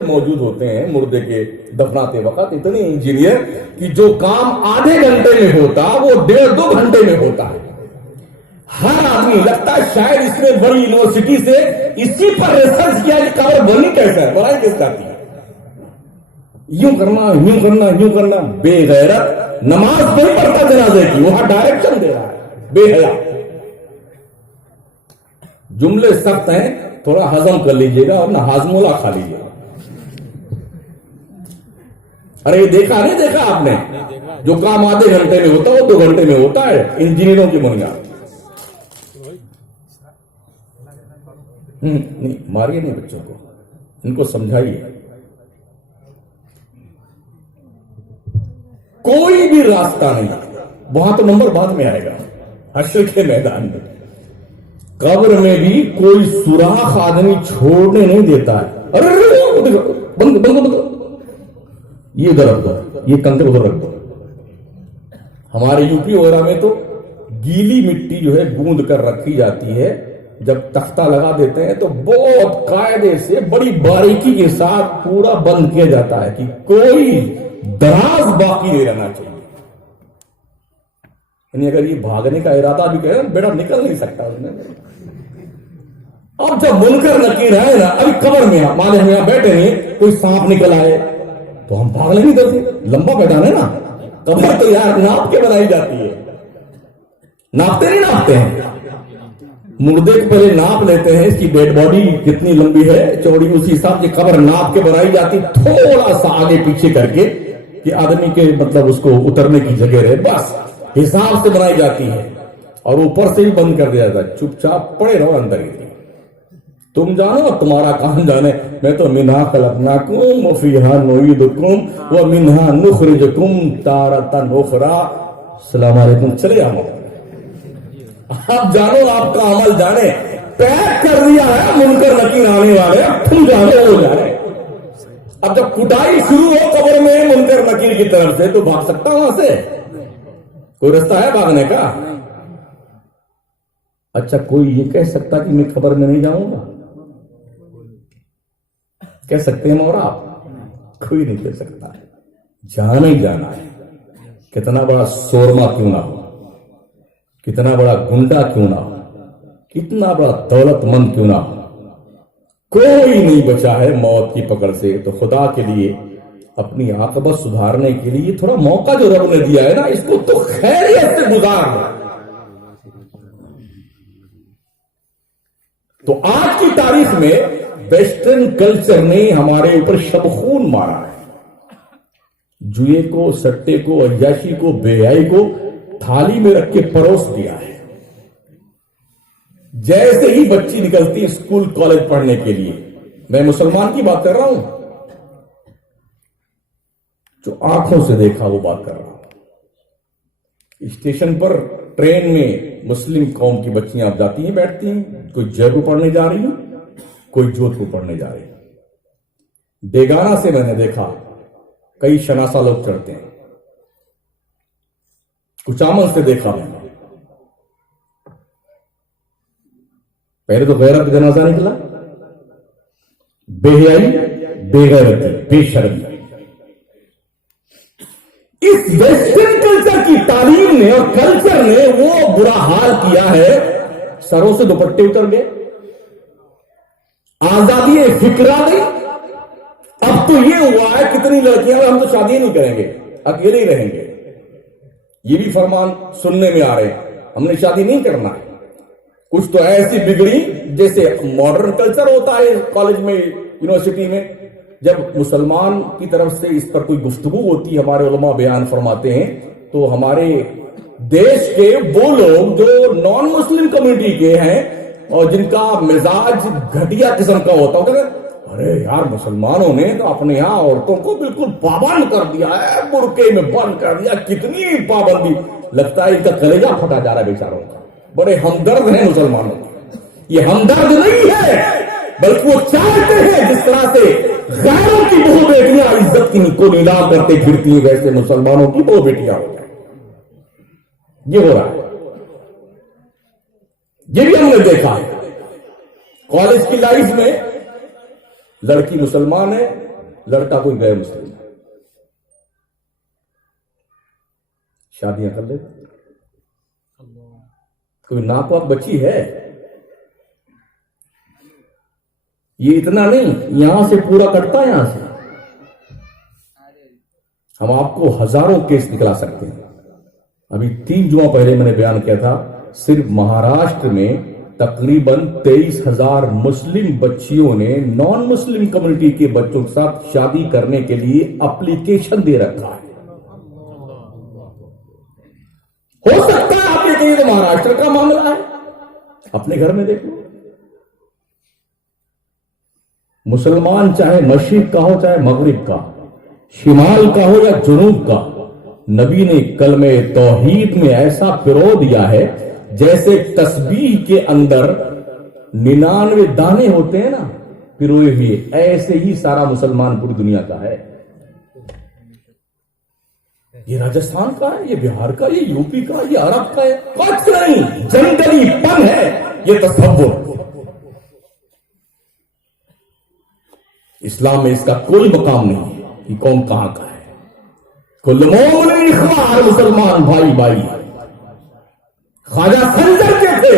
موجود ہوتے ہیں مردے کے دفناتے وقت اتنے انجینئر کہ جو کام آدھے گھنٹے میں ہوتا وہ 1.5-2 گھنٹے میں ہوتا ہے. ہر آدمی لگتا ہے شاید اس نے بڑی یونیورسٹی سے اسی پر ریسرچ کیا کہ قبر بنی کیسے ہے, بڑائی کس کا کی, یوں کرنا یوں کرنا یوں کرنا. بے غیرت نماز نہیں پڑھتا جنازے کی, وہاں ڈائریکشن دے رہا ہے. بے حیا. جملے سخت ہیں, تھوڑا ہضم کر لیجئے گا اور نہ ہاضمولہ کھا لیجئے گا. ارے یہ دیکھا نہیں دیکھا آپ نے, جو کام آدھے گھنٹے میں ہوتا ہے وہ 2 گھنٹے میں ہوتا ہے. انجینئروں کی بنیاد. نہیں ماریے نہیں بچوں کو, ان کو سمجھائیے. کوئی بھی راستہ نہیں, وہاں تو نمبر بعد میں آئے گا. حشر کے میدان میں قبر میں بھی کوئی سوراخ آدمی چھوڑنے نہیں دیتا ہے. ارے بند بند بند, یہ ادھر رکھ دو, یہ کنکر ادھر رکھ دو. ہمارے یو پی وغیرہ میں تو گیلی مٹی جو ہے گوند کر رکھی جاتی ہے, جب تختہ لگا دیتے ہیں تو بہت قاعدے سے بڑی باریکی کے ساتھ پورا بند کیا جاتا ہے کہ کوئی دراز باقی نہیں رہنا چاہیے. یعنی اگر یہ بھاگنے کا ارادہ بھی کرے بیٹا نکل نہیں سکتا اس میں. اب جب منکر نکیر ہے نا, ابھی قبر میں مان ہم یہاں بیٹھے ہیں, کوئی سانپ نکل آئے تو ہم بھاگ نہیں کرتے, لمبا بیٹھا ہے نا. قبر تو یار ناپ کے بنائی جاتی ہے, ناپتے نہیں ناپتے ہیں. مردے کو پہلے ناپ لیتے ہیں, اس کی ڈیڈ باڈی کتنی لمبی ہے چوڑی, اسی حساب سے قبر ناپ کے بنائی جاتی, تھوڑا سا آگے پیچھے کر کے کہ آدمی کے مطلب اس کو اترنے کی جگہ رہے, بس حساب سے بنائی جاتی ہے. اور اوپر سے بھی بند کر دیا جاتا ہے, چپ چاپ پڑے رہو اندر ہی. تم جانو تمہارا کہاں جانے. میں تو منہا خلقناکم وفیہا نعیدکم ومنہا نخرجکم تارۃ اخری. السلام علیکم. چلے آؤ, آپ جانو, آپ کا عمل جانے. پیک کر دیا ہے منکر نکیر آنے والے, تم جانو وہ جانے. اب جب کٹائی شروع ہو قبر میں منکر نکیر کی طرف سے تو بھاگ سکتا ہوں وہاں سے؟ کوئی رستہ ہے بھاگنے کا؟ اچھا کوئی یہ کہہ سکتا کہ میں قبر میں نہیں جاؤں گا؟ کہہ سکتے ہیں مورا آپ؟ کوئی نہیں کہہ سکتا. جانا ہی جانا ہے. کتنا بڑا سورما کیوں نہ ہو, کتنا بڑا گنڈا کیوں نہ ہو, کتنا بڑا دولت مند کیوں نہ ہو, کوئی نہیں بچا ہے موت کی پکڑ سے. تو خدا کے لیے اپنی عاقبت سدھارنے کے لیے تھوڑا موقع جو رب نے دیا ہے نا, اس کو تو خیریت سے گزار دو. تو آج کی تاریخ میں ویسٹرن کلچر نے ہمارے اوپر شب خون مارا ہے. جوئے کو, سٹے کو, عیاشی کو, بے حیائی کو تھالی میں رکھ کے پروس دیا ہے. جیسے ہی بچی نکلتی اسکول کالج پڑھنے کے لیے, میں مسلمان کی بات کر رہا ہوں, جو آنکھوں سے دیکھا وہ بات کر رہا ہوں. اسٹیشن پر ٹرین میں مسلم قوم کی بچیاں اب جاتی ہیں, بیٹھتی ہیں, کوئی جے کو پڑھنے جا رہی ہیں, کوئی جوت کو پڑھنے جا رہی ہیں. بیگانہ سے میں نے دیکھا کئی شناسہ لوگ چڑھتے ہیں, کچھ عمل سے دیکھا میں نے. پہلے تو غیرت جنازہ نکلا, بے حیائی, بے غیرتی, بے شرمی. اس ویسٹرن کلچر کی تعلیم نے اور کلچر نے وہ برا حال کیا ہے, سروں سے دوپٹے اتر گئے, آزادی فکرہ نہیں. اب تو یہ ہوا ہے کتنی لڑکیاں ہم تو شادی نہیں کریں گے, اکیلے ہی رہیں گے. یہ بھی فرمان سننے میں آ رہے ہیں, ہم نے شادی نہیں کرنا ہے. کچھ تو ایسی بگڑی جیسے ماڈرن کلچر ہوتا ہے کالج میں, یونیورسٹی میں, جب مسلمان کی طرف سے اس پر کوئی گفتگو ہوتی ہے, ہمارے علماء بیان فرماتے ہیں, تو ہمارے دیش کے وہ لوگ جو نان مسلم کمیونٹی کے ہیں اور جن کا مزاج گھٹیا قسم کا ہوتا ہے, ارے یار مسلمانوں نے تو اپنے یہاں عورتوں کو بالکل پابند کر دیا ہے, برقعے میں بند کر دیا, کتنی پابندی. لگتا ہے ان کا کلیجہ پھٹا جا رہا ہے بیچاروں کا. بڑے ہمدرد ہیں مسلمانوں کے. یہ ہمدرد نہیں ہے, بلکہ وہ چاہتے ہیں جس طرح سے غیروں کی بہو بیٹیاں عزت کو نیلام کرتے پھرتی ہیں, ویسے مسلمانوں کی بہو بیٹیاں ہو جائیں. یہ ہو رہا ہے. یہ بھی ہم نے دیکھا ہے کالج کی لائف میں. لڑکی مسلمان ہے, لڑکا کوئی غیر مسلم ہے، شادیاں کر لے، کوئی ناپاک بچی ہے، یہ اتنا نہیں، یہاں سے پورا کٹتا ہے، یہاں سے ہم آپ کو ہزاروں کیس دکھلا سکتے ہیں۔ ابھی 3 جمعہ پہلے میں نے بیان کیا تھا، صرف مہاراشٹر میں تقریباً 23,000 مسلم بچیوں نے نان مسلم کمیونٹی کے بچوں کے ساتھ شادی کرنے کے لیے اپلیکیشن دے رکھا ہے۔ ہو سکتا ہے آپ نے کہیں تو مہاراشٹر کا معاملہ ہے، اپنے گھر میں دیکھ لو۔ مسلمان چاہے مشرق کا ہو چاہے مغرب کا، شمال کا ہو یا جنوب کا، نبی نے کلمہ توحید میں ایسا پرو دیا ہے جیسے تسبیح کے اندر 99 دانے ہوتے ہیں نا پروئے ہوئے، ایسے ہی سارا مسلمان پوری دنیا کا ہے۔ یہ راجستھان کا ہے، یہ بہار کا، یہ یو پی کا، یہ عرب کا ہے، کچھ نہیں، جنگلی پن ہے یہ تصور۔ اسلام میں اس کا کوئی مقام نہیں ہے کہ کون کہاں کا ہے۔ کل مومن اخوہ، ہر مسلمان بھائی بھائی۔ خواجہ سنجر کے تھے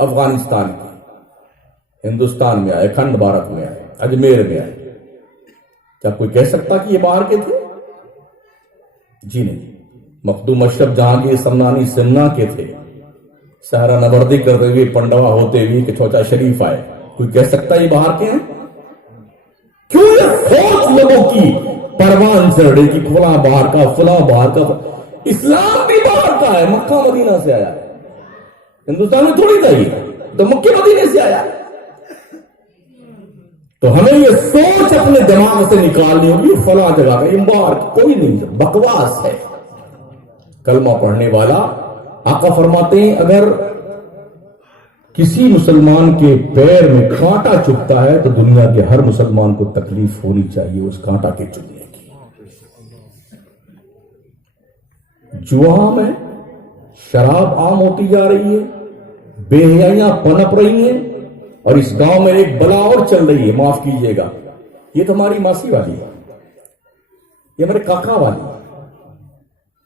افغانستان کے، ہندوستان میں آئے، کھنڈ بھارت میں آئے، اجمیر میں آئے، کیا کوئی کہہ سکتا کہ یہ باہر کے تھے؟ جی نہیں۔ مخدوم اشرف جہانگیر سمنانی سمنا کے تھے، صحرا نوردی کرتے ہوئے پنڈوا ہوتے ہوئے کہ چوچا شریف آئے، کوئی کہہ سکتا یہ باہر کے ہیں؟ کیوں یہ سوچ لوگوں کی پروان چڑھ رہی کہ فلاں باہر کا، فلاں باہر کا؟ اسلام بھی باہر کا ہے، مکہ مدینہ سے آیا ہے، ہندوستان میں تھوڑی تھا، یہ تو مکہ مدینے سے آیا ہے۔ تو ہمیں یہ سوچ اپنے دماغ سے نکالنی ہوگی فلاں جگہ کا، یہ باہر کوئی نہیں، بکواس ہے۔ کلمہ پڑھنے والا آقا فرماتے ہیں اگر کسی مسلمان کے پیر میں کانٹا چبھتا ہے تو دنیا کے ہر مسلمان کو تکلیف ہونی چاہیے اس کانٹا کے چبھنے کی۔ جوا عام ہے، شراب عام ہوتی جا رہی ہے، بے حیائیاں پنپ رہی ہیں، اور اس گاؤں میں ایک بلا اور چل رہی ہے، معاف کیجئے گا، یہ تو ہماری ماسی والی ہے، یہ ہمارے کاکا والی ہے۔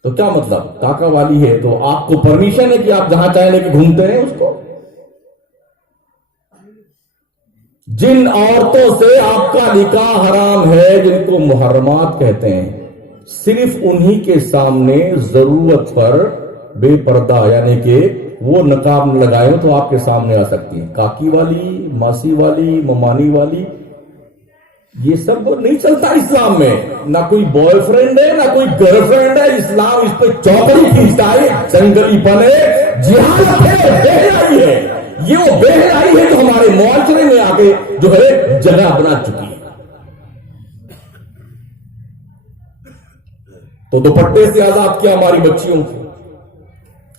تو کیا مطلب کاکا والی ہے تو آپ کو پرمیشن ہے کہ آپ جہاں چاہیں لے کے گھومتے رہیں اس کو؟ جن عورتوں سے آپ کا نکاح حرام ہے، جن کو محرمات کہتے ہیں، صرف انہی کے سامنے ضرورت پر بے پردہ یعنی کہ وہ نقاب نہ لگائے تو آپ کے سامنے آ سکتی ہیں۔ کاکی والی، ماسی والی، ممانی والی، یہ سب نہیں چلتا اسلام میں۔ نہ کوئی بوائے فرینڈ ہے نہ کوئی گرل فرینڈ ہے، اسلام اس پہ چوکڑی کھینچتا ہے، جنگلی پن ہے، جہالت ہے، بے حیائی ہے۔ یہ وہ بے حیائی ہے جو ہمارے معاشرے میں آ کے جو ہے جگہ بنا چکی ہے۔ تو دوپٹے سے آزاد کیا ہماری بچیوں کو،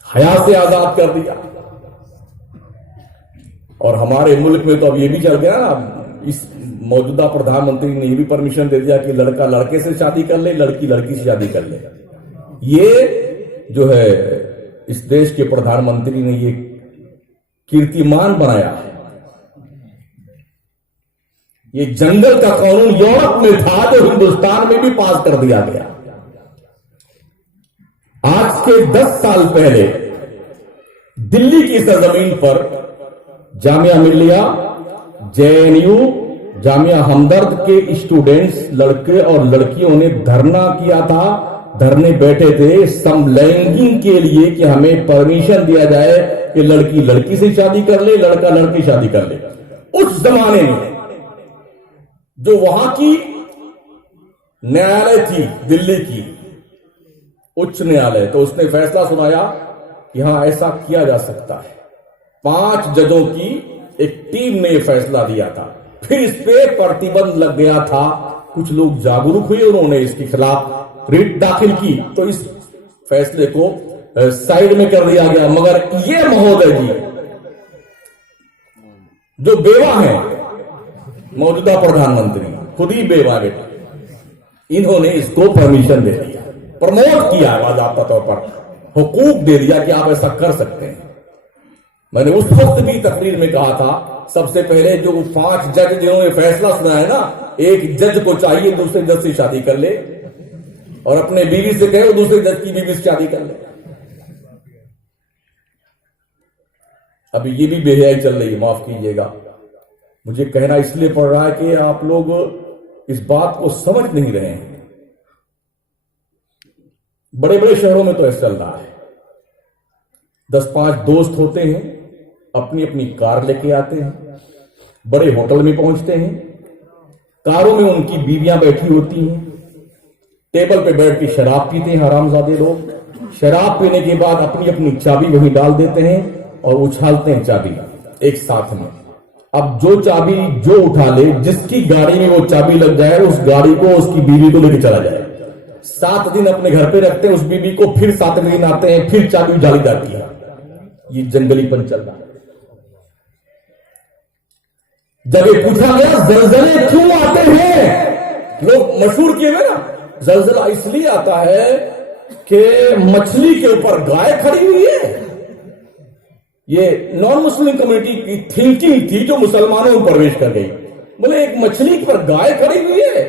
حیا سے آزاد کر دیا، اور ہمارے ملک میں تو اب یہ بھی چل گیا نا، اس موجودہ پردھان منتری نے یہ بھی پرمیشن دے دیا کہ لڑکا لڑکے سے شادی کر لے، لڑکی لڑکی سے شادی کر لے۔ یہ جو ہے اس دیش کے پردھان منتری نے یہ کیرتیمان بنایا ہے۔ یہ جنگل کا قانون یورپ میں تھا جو ہندوستان میں بھی پاس کر دیا گیا۔ آج کے 10 سال پہلے دلی کی سرزمین پر جامعہ ملیہ، JNU، جامعہ ہمدرد کے اسٹوڈنٹس لڑکے اور لڑکیوں نے دھرنا کیا تھا، دھرنے بیٹھے تھے سم لینگنگ کے لیے کہ ہمیں پرمیشن دیا جائے کہ لڑکی لڑکی سے شادی کر لے، لڑکا لڑکی شادی کر لے۔ اس زمانے میں جو وہاں کی نیالے تھی دلی کی اچ نیالے، تو اس نے فیصلہ سنایا کہ ہاں ایسا کیا جا سکتا ہے۔ 5 ججوں کی ایک ٹیم نے یہ فیصلہ دیا تھا، پھر اس پہ پرتیبند لگ گیا تھا، کچھ لوگ جاگروک ہوئے، انہوں نے اس کے خلاف ریٹ داخل کی، تو اس فیصلے کو سائیڈ میں کر دیا گیا۔ مگر یہ مہودے جی جو بیوہ ہیں، موجودہ پردھان منتری خود ہی بیوہ بیٹا، انہوں نے اس کو پرمیشن دے دیا، پروموٹ کیا باضابطہ طور پر، حقوق دے دیا کہ آپ ایسا کر سکتے ہیں۔ میں نے اس وقت بھی تقریر میں کہا تھا، سب سے پہلے جو 5 جج جنہوں نے فیصلہ سنا ہے نا، ایک جج کو چاہیے دوسرے جج سے شادی کر لے اور اپنے بیوی سے کہے وہ دوسرے جج کی بیوی سے شادی کر لے. ابھی یہ بھی بے حیائی چل رہی ہے, معاف کیجیے گا, مجھے کہنا اس لیے پڑ رہا ہے کہ آپ لوگ اس بات کو سمجھ نہیں رہے ہیں. بڑے بڑے شہروں میں تو ایسا چل رہا ہے, 10-5 دوست ہوتے ہیں, اپنی اپنی کار لے کے آتے ہیں, بڑے ہوٹل میں پہنچتے ہیں, کاروں میں ان کی بیویاں بیٹھی ہوتی ہیں, ٹیبل پہ بیٹھ کے شراب پیتے ہیں حرامزادے لوگ. شراب پینے کے بعد اپنی اپنی چابی وہیں ڈال دیتے ہیں اور اچھالتے ہیں چابی ایک ساتھ میں. اب جو چابی جو اٹھا لے, جس کی گاڑی میں وہ چابی لگ جائے, اس گاڑی کو اس کی بیوی کو لے کے چلا جائے. 7 دن اپنے گھر پہ رکھتے ہیں اس بیوی کو, پھر 7 دن آتے ہیں, پھر چابی اجالی جاتی ہے. یہ جنگلی پن چل رہا ہے. جب یہ پوچھا گیا زلزلے کیوں آتے ہیں, لوگ مشہور کیے ہوئے نا, زلزلہ اس لیے آتا ہے کہ مچھلی کے اوپر گائے کھڑی ہوئی ہے. یہ نان مسلم کمیونٹی کی تھنکنگ تھی جو مسلمانوں میں پرویش کر گئی. بولے ایک مچھلی پر گائے کھڑی ہوئی ہے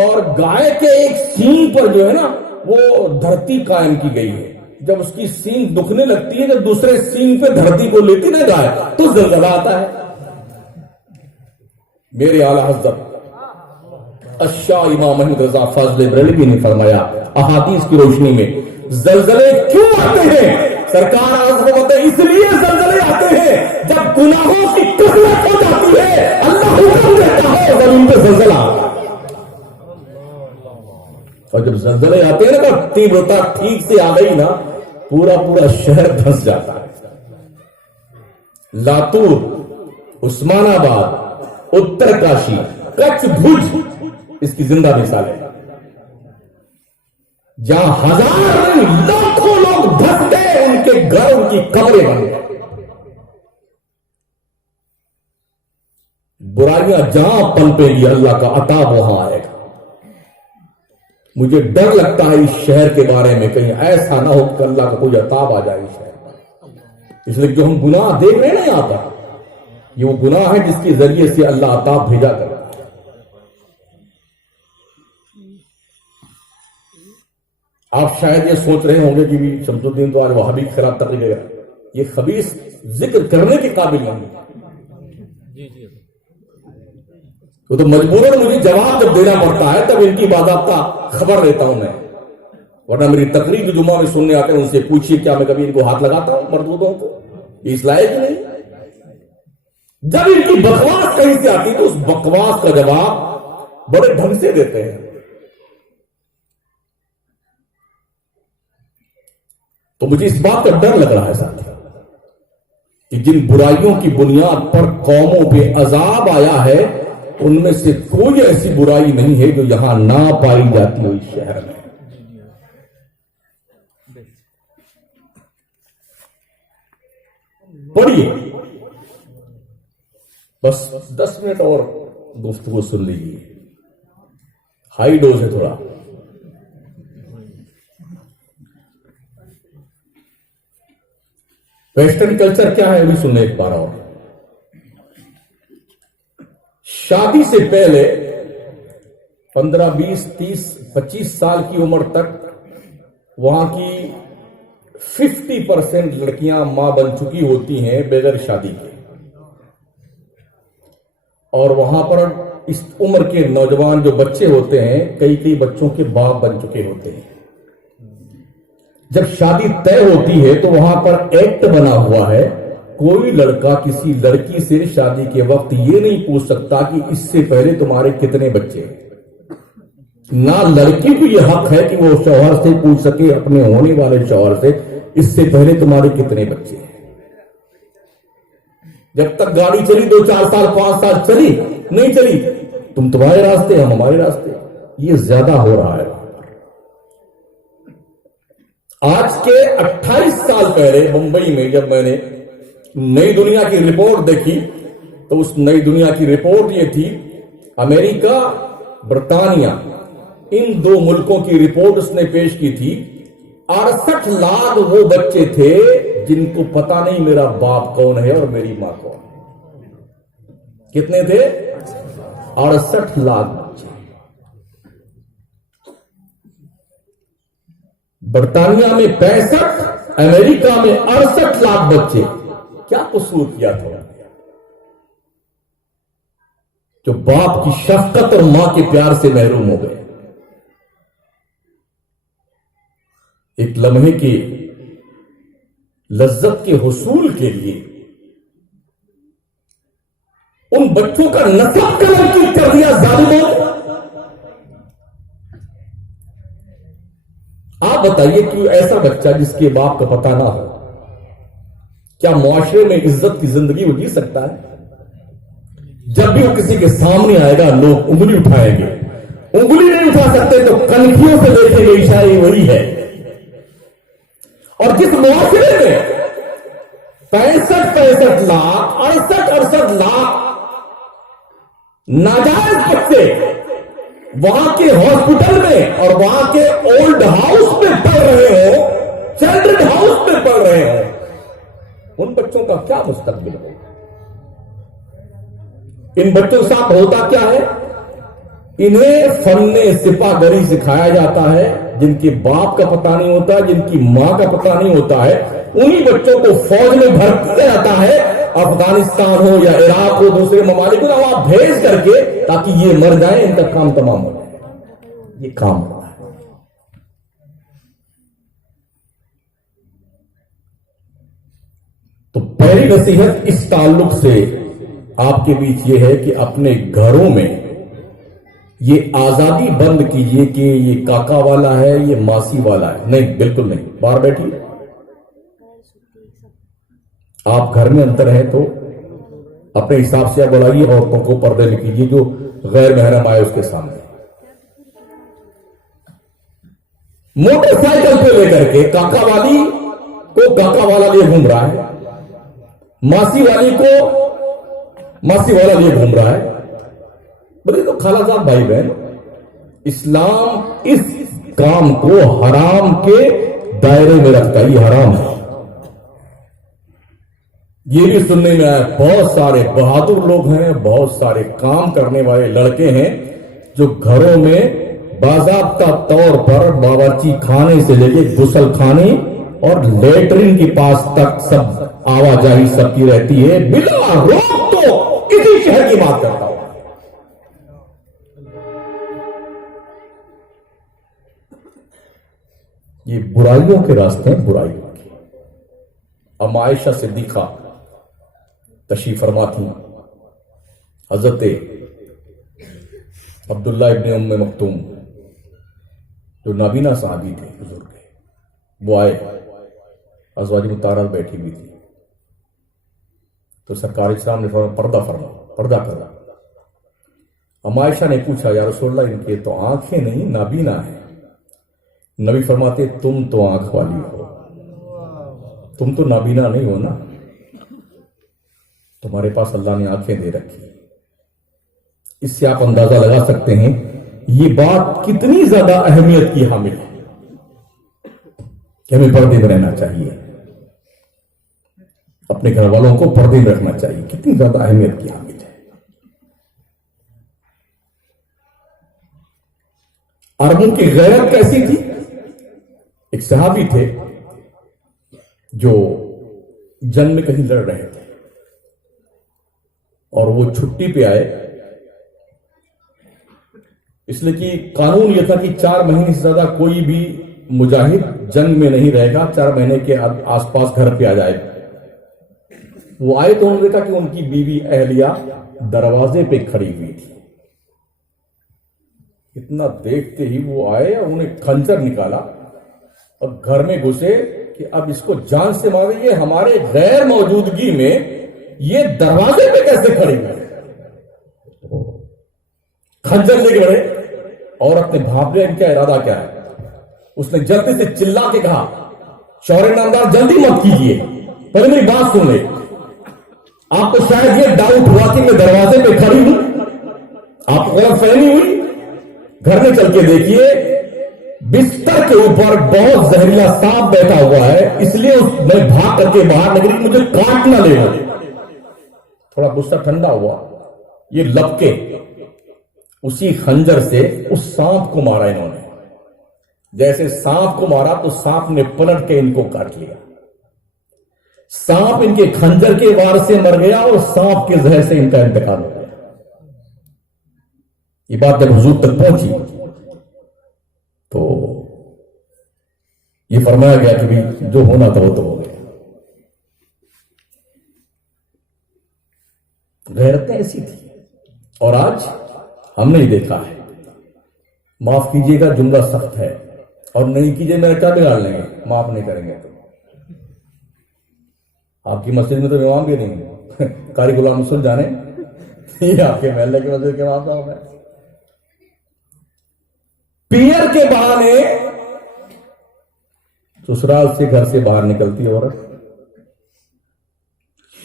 اور گائے کے ایک سینگ پر جو ہے نا وہ دھرتی قائم کی گئی ہے. جب اس کی سینگ دکھنے لگتی ہے, جب دوسرے سینگ پہ دھرتی کو لیتی نہ گائے تو زلزلہ آتا ہے. میرے اعلیٰ حضرت الشاہ امام احمد رضا فاضل بریلوی نے فرمایا احادیث کی روشنی میں زلزلے کیوں آتے ہیں؟ سرکار اس لیے زلزلے آتے ہیں جب گناہوں کی کثرت ہو جاتی ہے, اللہ حکم دیتا ہے زمین پہ زلزلہ. اور جب زلزلے آتے ہیں نا, تیبرتا ٹھیک سے آ گئی نا, پورا پورا شہر دھنس جاتا ہے. لاتور, عثمان آباد, اتر کاشی, کچھ, بھوج اس کی زندہ مثال ہے, جہاں ہزار لاکھوں لوگ دھس گئے, ان کے گھر, ان کی قبریں بن گئے. برائیاں جہاں پنپیں گی اللہ کا عطاب وہاں آئے گا. مجھے ڈر لگتا ہے اس شہر کے بارے میں, کہیں ایسا نہ ہو کہ اللہ کا کوئی عطاب آ جائے اس شہر میں. اس لیے جو ہم گناہ دیکھ رہے ہیں نا یہاں پر, یہ وہ گناہ ہے جس کے ذریعے سے اللہ عطاب بھیجا کرتا ہے. آپ شاید یہ سوچ رہے ہوں گے کہ شمس الدین تو آج وہابی کے خلاف تقریر ہے, یہ خبیث ذکر کرنے کے قابل نہیں. وہ تو مجبوراً مجھے جواب جب دینا پڑتا ہے تب ان کی باضابطہ خبر لیتا ہوں میں, ورنہ میری تقریر جو جمعہ میں سننے آتے ہیں ان سے پوچھیے کیا میں کبھی ان کو ہاتھ لگاتا ہوں مردودوں کو, یہ اس لائق نہیں. جب ان کی بکواس کہیں سے آتی تو اس بکواس کا جواب بڑے ڈھنگ سے دیتے ہیں. تو مجھے اس بات کا ڈر لگ رہا ہے ساتھی کہ جن برائیوں کی بنیاد پر قوموں پہ عذاب آیا ہے ان میں سے کوئی ایسی برائی نہیں ہے جو یہاں نہ پائی جاتی ہو اس شہر میں. پڑھیے, بس 10 منٹ اور گفتگو سن لیجیے, ہائی ڈوز ہے تھوڑا. ویسٹرن کلچر کیا ہے ابھی سننے ایک بار اور. شادی سے پہلے 15, 20, 30, 25 سال کی عمر تک وہاں کی 50% لڑکیاں ماں بن چکی ہوتی ہیں بغیر شادی کے, اور وہاں پر اس عمر کے نوجوان جو بچے ہوتے ہیں کئی بچوں کے باپ بن چکے ہوتے ہیں. جب شادی طے ہوتی ہے تو وہاں پر ایکٹ بنا ہوا ہے, کوئی لڑکا کسی لڑکی سے شادی کے وقت یہ نہیں پوچھ سکتا کہ اس سے پہلے تمہارے کتنے بچے ہیں. نہ لڑکی کو یہ حق ہے کہ وہ شوہر سے پوچھ سکے, اپنے ہونے والے شوہر سے, اس سے پہلے تمہارے کتنے بچے ہیں. جب تک گاڑی چلی 2, 4 سال 5 سال چلی, نہیں چلی, تم تمہارے راستے ہم ہمارے راستے. یہ زیادہ ہو رہا ہے. آج کے 28 سال پہلے ممبئی میں جب میں نے نئی دنیا کی رپورٹ دیکھی تو اس نئی دنیا کی رپورٹ یہ تھی, امریکہ, برطانیہ, ان 2 ملکوں کی رپورٹ اس نے پیش کی تھی. 68 لاکھ وہ بچے تھے جن کو پتا نہیں میرا باپ کون ہے اور میری ماں کون ہے. کتنے تھے؟ 68 لاکھ بچے. برطانیہ میں 65، امریکہ میں 68 لاکھ بچے کیا قصور کیا تھا جو باپ کی شفقت اور ماں کے پیار سے محروم ہو گئے؟ ایک لمحے کی لذت کے حصول کے لیے ان بچوں کا نسب قلم کر دیا ظالموں نے۔ آپ بتائیے کہ ایسا بچہ جس کے باپ کا پتہ نہ ہو، کیا معاشرے میں عزت کی زندگی وہ جی سکتا ہے؟ جب بھی وہ کسی کے سامنے آئے گا لوگ انگلی اٹھائیں گے، انگلی نہیں اٹھا سکتے تو کنکھیوں سے دیکھیں گے اشارے وہی ہے۔ اور جس معاشرے میں 65 لاکھ 68 لاکھ ناجائز بچے وہاں کے ہاسپٹل میں اور وہاں کے اولڈ ہاؤس میں پڑھ رہے ہو، چلڈرن ہاؤس میں پڑھ رہے ہو، ان بچوں کا کیا مستقبل ہوگا؟ ان بچوں کے ساتھ ہوتا کیا ہے؟ انہیں فن سپاہ گری سکھایا جاتا ہے، جن کے باپ کا پتہ نہیں ہوتا، جن کی ماں کا پتہ نہیں ہوتا ہے، انہی بچوں کو فوج میں بھرتی کیا جاتا ہے، افغانستان ہو یا عراق ہو، دوسرے ممالک کو وہاں بھیج کر کے تاکہ یہ مر جائیں، ان کا کام تمام ہو جائے۔ یہ کام ہوتا ہے۔ تو پہلی نصیحت اس تعلق سے آپ کے بیچ یہ ہے کہ اپنے گھروں میں یہ آزادی بند کیجئے کہ یہ کاکا والا ہے، یہ ماسی والا ہے۔ نہیں، بالکل نہیں۔ باہر بیٹھی آپ گھر میں انتر ہے تو اپنے حساب سے آپ بلائیے، عورتوں کو پردے میں کیجیے، جو غیر محرم آئے اس کے سامنے۔ موٹر سائیکل پہ لے کر کے کاکا والی کو کاکا والا لیے گھوم رہا ہے، ماسی والی کو ماسی والا لیے گھوم رہا ہے۔ بولے تو خالہ صاحب، بھائی بہن، اسلام اس کام کو حرام کے دائرے میں رکھتا ہے، یہ حرام ہے۔ یہ بھی سننے میں آیا بہت سارے بہادر لوگ ہیں، بہت سارے کام کرنے والے لڑکے ہیں جو گھروں میں باضابطہ طور پر باورچی خانے سے لے کے غسل خانے اور لیٹرین کے پاس تک سب آواجاہی سب کی رہتی ہے بلا روک۔ تو اسی شہر کی بات کرتا ہوں۔ یہ برائیوں کے راستے ہیں، برائیوں کے۔ ام عائشہ صدیقہ تشریف فرما تھی، حضرت عبداللہ ابن ام مکتوم جو نابینا صحابی تھے، بزرگ تھے، وہ آئے، ازواج مطہرات بیٹھی ہوئی تھی، تو سرکار اسلام نے فرمایا پردہ کرو۔ ام عائشہ نے پوچھا، یا رسول اللہ، ان کے تو آنکھیں نہیں، نابینا ہیں۔ نبی فرماتے تم تو آنکھ والی ہو، تم تو نابینا نہیں ہو نا، تمہارے پاس اللہ نے آنکھیں دے رکھی۔ اس سے آپ اندازہ لگا سکتے ہیں یہ بات کتنی زیادہ اہمیت کی حامل ہے کہ ہمیں پردے میں رہنا چاہیے، اپنے گھر والوں کو پردے میں رکھنا چاہیے، کتنی زیادہ اہمیت کی حامل ہے۔ عربوں کی غیرت کیسی تھی؟ ایک صحابی تھے جو جنگ میں کہیں لڑ رہے تھے اور وہ چھٹی پہ آئے، اس لیے کہ قانون یہ تھا کہ 4 مہینے سے زیادہ کوئی بھی مجاہد جنگ میں نہیں رہے گا، 4 مہینے کے آس پاس گھر پہ آ جائے۔ وہ آئے تو انہوں نے دیکھا کہ ان کی بیوی اہلیہ دروازے پہ کھڑی ہوئی تھی۔ اتنا دیکھتے ہی وہ آئے اور انہیں خنجر نکالا اور گھر میں گھسے کہ اب اس کو جان سے مارے، یہ ہمارے غیر موجودگی میں یہ دروازے پہ کیسے کھڑی ہوئی؟ خنجر لے کے بڑھے اور اپنے بھانپے ان کا ارادہ کیا ہے؟ اس نے جلدی سے چلا کے کہا، شوہر نامدار جلدی مت کیجیے، پہلے میری بات سن لے۔ آپ کو شاید یہ ڈاؤٹ ہوا کہ میں دروازے پہ کھڑی ہوں، آپ کو غلط فہمی ہوئی۔ گھر میں چل کے دیکھیے، بستر کے اوپر بہت زہریلا سانپ بیٹھا ہوا ہے، اس لیے میں بھاگ کر کے باہر نکلی، مجھے کاٹ نہ لے۔ تھوڑا غصہ ٹھنڈا ہوا، یہ لپکے اسی خنجر سے اس سانپ کو مارا انہوں نے۔ جیسے سانپ کو مارا تو سانپ نے پلٹ کے ان کو کاٹ لیا، سانپ ان کے کھنجر کے وار سے مر گیا اور سانپ کے زہر سے ان کا انتقال ہو گیا۔ یہ بات جب حضور تک پہنچی تو یہ فرمایا گیا کہ بھی جو ہونا تھا وہ تو ہو گیا۔ غیرتیں ایسی تھی، اور آج ہم نے دیکھا ہے، معاف کیجئے گا جملہ سخت ہے، اور نہیں کیجئے میرا کیا بگاڑ لیں گے، معاف نہیں کریں گے تو آپ کی مسجد میں تو امام بھی نہیں ہے، قاری غلام رسول جانے یہ آپ کے محلے کی مسجد کے امام صاحب ہے۔ پیر کے بہانے سسرال سے گھر سے باہر نکلتی عورت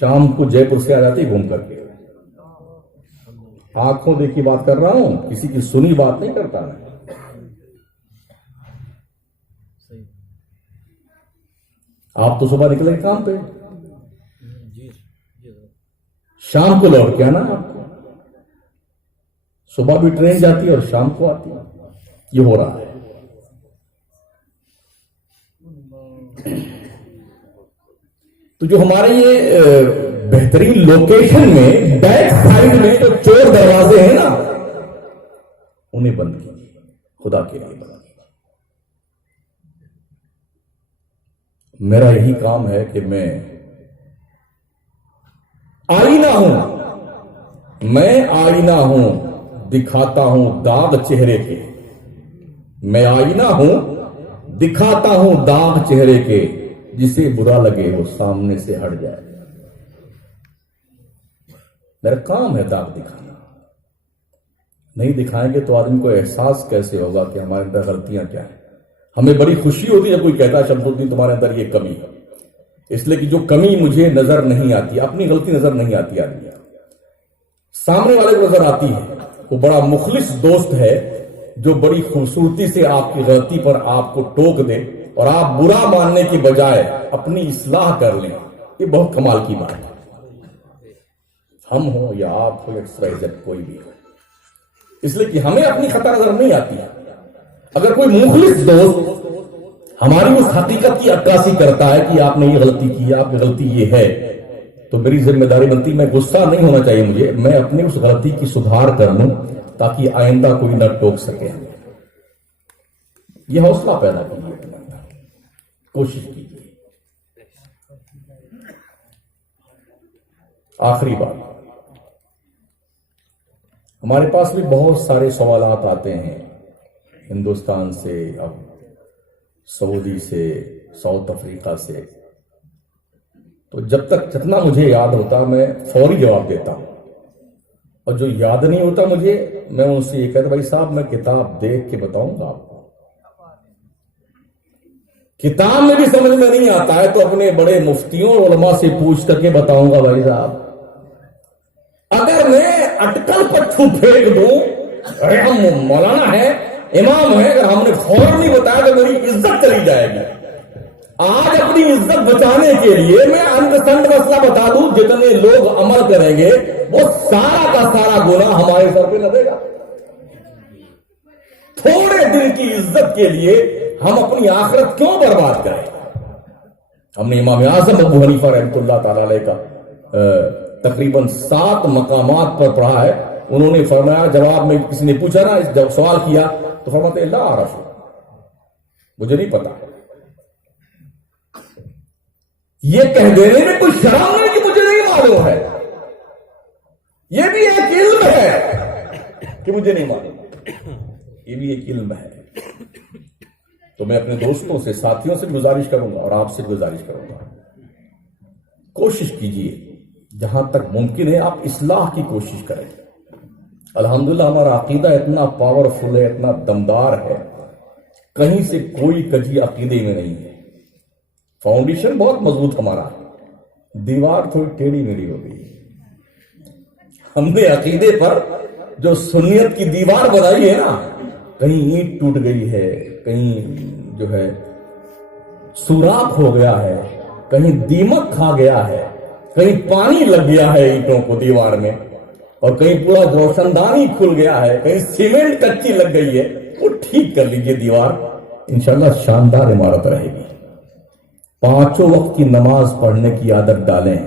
شام کو جے پور سے آ جاتی گھوم کر کے، آنکھوں دیکھی بات کر رہا ہوں، کسی کی سنی بات نہیں کرتا میں۔ آپ تو صبح نکلے کام پہ، شام کو لوٹ کے آنا آپ کو، صبح بھی ٹرین جاتی ہے اور شام کو آتی ہے، یہ ہو رہا ہے۔ تو جو ہمارے یہ بہترین لوکیشن میں بیک سائڈ میں جو چور دروازے ہیں نا، انہیں بند کیجیے، خدا کے لیے بند کیجیے۔ میرا یہی کام ہے کہ میں آئینہ ہوں، میں آئینہ ہوں، دکھاتا ہوں داغ چہرے کے، میں آئینہ ہوں، دکھاتا ہوں داغ چہرے کے، جسے برا لگے وہ سامنے سے ہٹ جائے۔ میرا کام ہے داغ دکھانا، نہیں دکھائیں گے تو آدمی کو احساس کیسے ہوگا کہ ہمارے اندر غلطیاں کیا ہیں۔ ہمیں بڑی خوشی ہوتی ہے جب کوئی کہتا ہے شمس الدین تمہارے اندر یہ کمی ہے، اس لیے کہ جو کمی مجھے نظر نہیں آتی، اپنی غلطی نظر نہیں آتی آدمی، سامنے والے کو نظر آتی ہے۔ وہ بڑا مخلص دوست ہے جو بڑی خوبصورتی سے آپ کی غلطی پر آپ کو ٹوک دے اور آپ برا ماننے کی بجائے اپنی اصلاح کر لیں، یہ بہت کمال کی بات ہے۔ ہم ہوں یا آپ ہو یا XYZ کوئی بھی ہو، اس لیے کہ ہمیں اپنی خطا نظر نہیں آتی ہے۔ اگر کوئی مخلص دوست ہماری اس حقیقت کی عکاسی کرتا ہے کہ آپ نے یہ غلطی کی، آپ کی غلطی یہ ہے، تو میری ذمہ داری بنتی، میں غصہ نہیں ہونا چاہیے مجھے، میں اپنی اس غلطی کی سدھار کر لوں تاکہ آئندہ کوئی نہ ٹوک سکے۔ یہ حوصلہ پیدا کیجیے، کوشش کیجیے۔ آخری بات، ہمارے پاس بھی بہت سارے سوالات آتے ہیں ہندوستان سے، اب سعودی سے، ساؤتھ افریقہ سے، تو جب تک جتنا مجھے یاد ہوتا میں فوری جواب دیتا ہوں، اور جو یاد نہیں ہوتا مجھے، میں ان سے یہ کہتا بھائی صاحب میں کتاب دیکھ کے بتاؤں گا آپ کو، کتاب میں بھی سمجھ میں نہیں آتا ہے تو اپنے بڑے مفتیوں اور علماء سے پوچھ کر کے بتاؤں گا بھائی صاحب۔ اگر میں اٹکل پٹھو پھینک دوں، ہم مولانا ہے، امام ہے، اگر ہم نے فوراً نہیں بتایا تو میری عزت چلی جائے گی۔ آج اپنی عزت بچانے کے لیے میں انڈسٹینڈ مسئلہ بتا دوں، جتنے لوگ عمل کریں گے وہ سارا کا سارا گناہ ہمارے سر پہ لگے گا۔ تھوڑے دن کی عزت کے لیے ہم اپنی آخرت کیوں برباد کریں؟ ہم نے امام اعظم ابو حنیفہ رحمۃ اللہ تعالی علیہ کا تقریباً 7 مقامات پر پڑھا ہے۔ انہوں نے فرمایا، جواب میں کسی نے پوچھا نا، جب سوال کیا تو فرماتے لا اعرف، مجھے نہیں پتا۔ یہ کہہ دینے میں کوئی شرم نہیں کہ مجھے نہیں معلوم ہے، یہ بھی ایک علم ہے کہ مجھے نہیں معلوم، یہ بھی ایک علم ہے۔ تو میں اپنے دوستوں سے، ساتھیوں سے گزارش کروں گا اور آپ سے گزارش کروں گا، کوشش کیجئے جہاں تک ممکن ہے آپ اصلاح کی کوشش کریں۔ الحمدللہ ہمارا عقیدہ اتنا پاورفل ہے، اتنا دمدار ہے، کہیں سے کوئی کجی عقیدے میں نہیں ہے۔ فاؤنڈیشن بہت مضبوط ہمارا ہے، دیوار تھوڑی ٹیڑھی میڑھی ہو گئی۔ ہم نے عقیدے پر جو سنیت کی دیوار بنائی ہے نا، کہیں اینٹ ٹوٹ گئی ہے، کہیں جو ہے سوراخ ہو گیا ہے، کہیں دیمک کھا گیا ہے، کہیں پانی لگ گیا ہے اینٹوں کو دیوار میں، اور کہیں پورا روشن دانی کھل گیا ہے، کہیں سیمنٹ کچی لگ گئی ہے، وہ ٹھیک کر لیجئے دیوار، انشاءاللہ شاندار عمارت رہے گی. 5 وقت کی نماز پڑھنے کی عادت ڈالیں.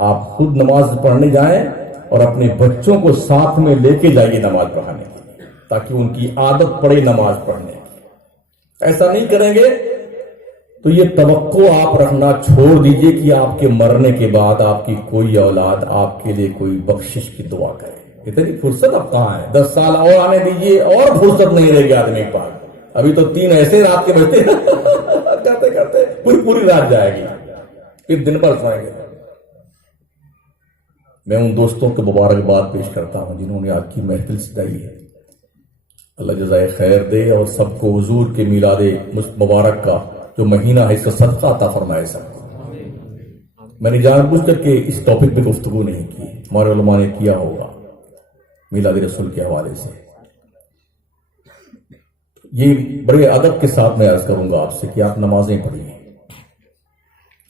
آپ خود نماز پڑھنے جائیں اور اپنے بچوں کو ساتھ میں لے کے جائیے نماز پڑھانے کے لیے، تاکہ ان کی عادت پڑے نماز پڑھنے کی. ایسا نہیں کریں گے تو یہ توقع آپ رکھنا چھوڑ دیجئے کہ آپ کے مرنے کے بعد آپ کی کوئی اولاد آپ کے لیے کوئی بخشش کی دعا کرے. اتنی فرصت اب کہاں ہے؟ 10 سال اور آنے دیجئے اور فرصت نہیں رہے گی آدمی کے پاس. ابھی تو 3 ایسے رات کے بجتے کرتے کرتے پوری رات جائے گی، پھر دن بھر سوئیں گے. میں ان دوستوں کو مبارکباد پیش کرتا ہوں جنہوں نے آج کی محفل سجائی ہے. اللہ جزائے خیر دے اور سب کو حضور کے میلاد مبارک کا جو مہینہ ہے اس کا صدقہ عطا فرمائے. سب میں نے جان بوجھ کر کے اس ٹاپک پہ گفتگو نہیں کی، ہمارے علماء نے کیا ہوگا میلاد رسول کے حوالے سے. یہ بڑے ادب کے ساتھ میں عرض کروں گا آپ سے کہ آپ نمازیں پڑھیے.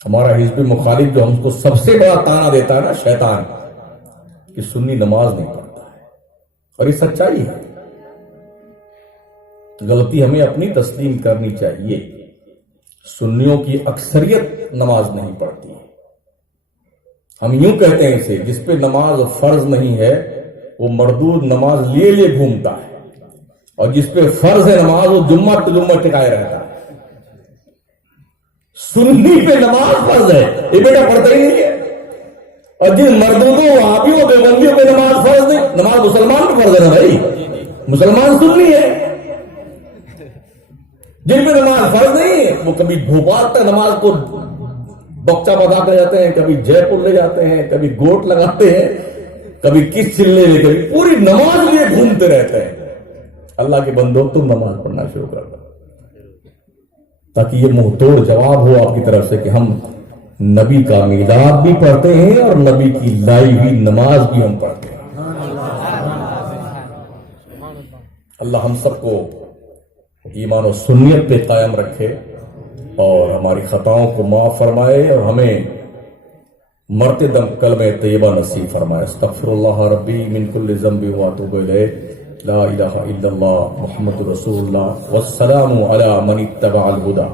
ہمارا حزب مخالف جو ہم کو سب سے بڑا تانا دیتا ہے نا شیطان، کہ سنی نماز نہیں پڑھتا ہے، اور یہ سچائی ہے. غلطی ہمیں اپنی تسلیم کرنی چاہیے. سنیوں کی اکثریت نماز نہیں پڑھتی ہے. ہم یوں کہتے ہیں اسے، جس پہ نماز فرض نہیں ہے وہ مردود نماز لیے گھومتا ہے، اور جس پہ فرض ہے نماز وہ جمعہ ٹکائے رہتا ہے. سنی پہ نماز فرض ہے، یہ بیٹا پڑھتا ہی نہیں ہے. اور جن مردودوں وہابیوں دیوبندیوں پہ نماز فرض نہیں، نماز مسلمان پہ فرض ہے نا بھائی، مسلمان سنی ہے. جن پہ نماز فرض نہیں ہے وہ کبھی بھوپال تک نماز کو بکچا بتا کے جاتے ہیں، کبھی جے پور لے جاتے ہیں، کبھی گوٹ لگاتے ہیں، کبھی کس چلے لے، کبھی پوری نماز لیے گھومتے رہتے ہیں. اللہ کے بندوں تم نماز پڑھنا شروع کر دو، تاکہ یہ منہ توڑ جواب ہو آپ کی طرف سے کہ ہم نبی کا میلاد بھی پڑھتے ہیں اور نبی کی لائی ہوئی نماز بھی ہم پڑھتے ہیں. اللہ ہم سب کو ایمان و سنیت پہ قائم رکھے اور ہماری خطاؤں کو معاف فرمائے اور ہمیں مرتے دم کلمہ طیبہ نصیب فرمائے. استغفر اللہ ربی من کل ذنب واتوب الیہ، لا الہ الا اللہ محمد رسول اللہ، والسلام علی من اتبع الہدی.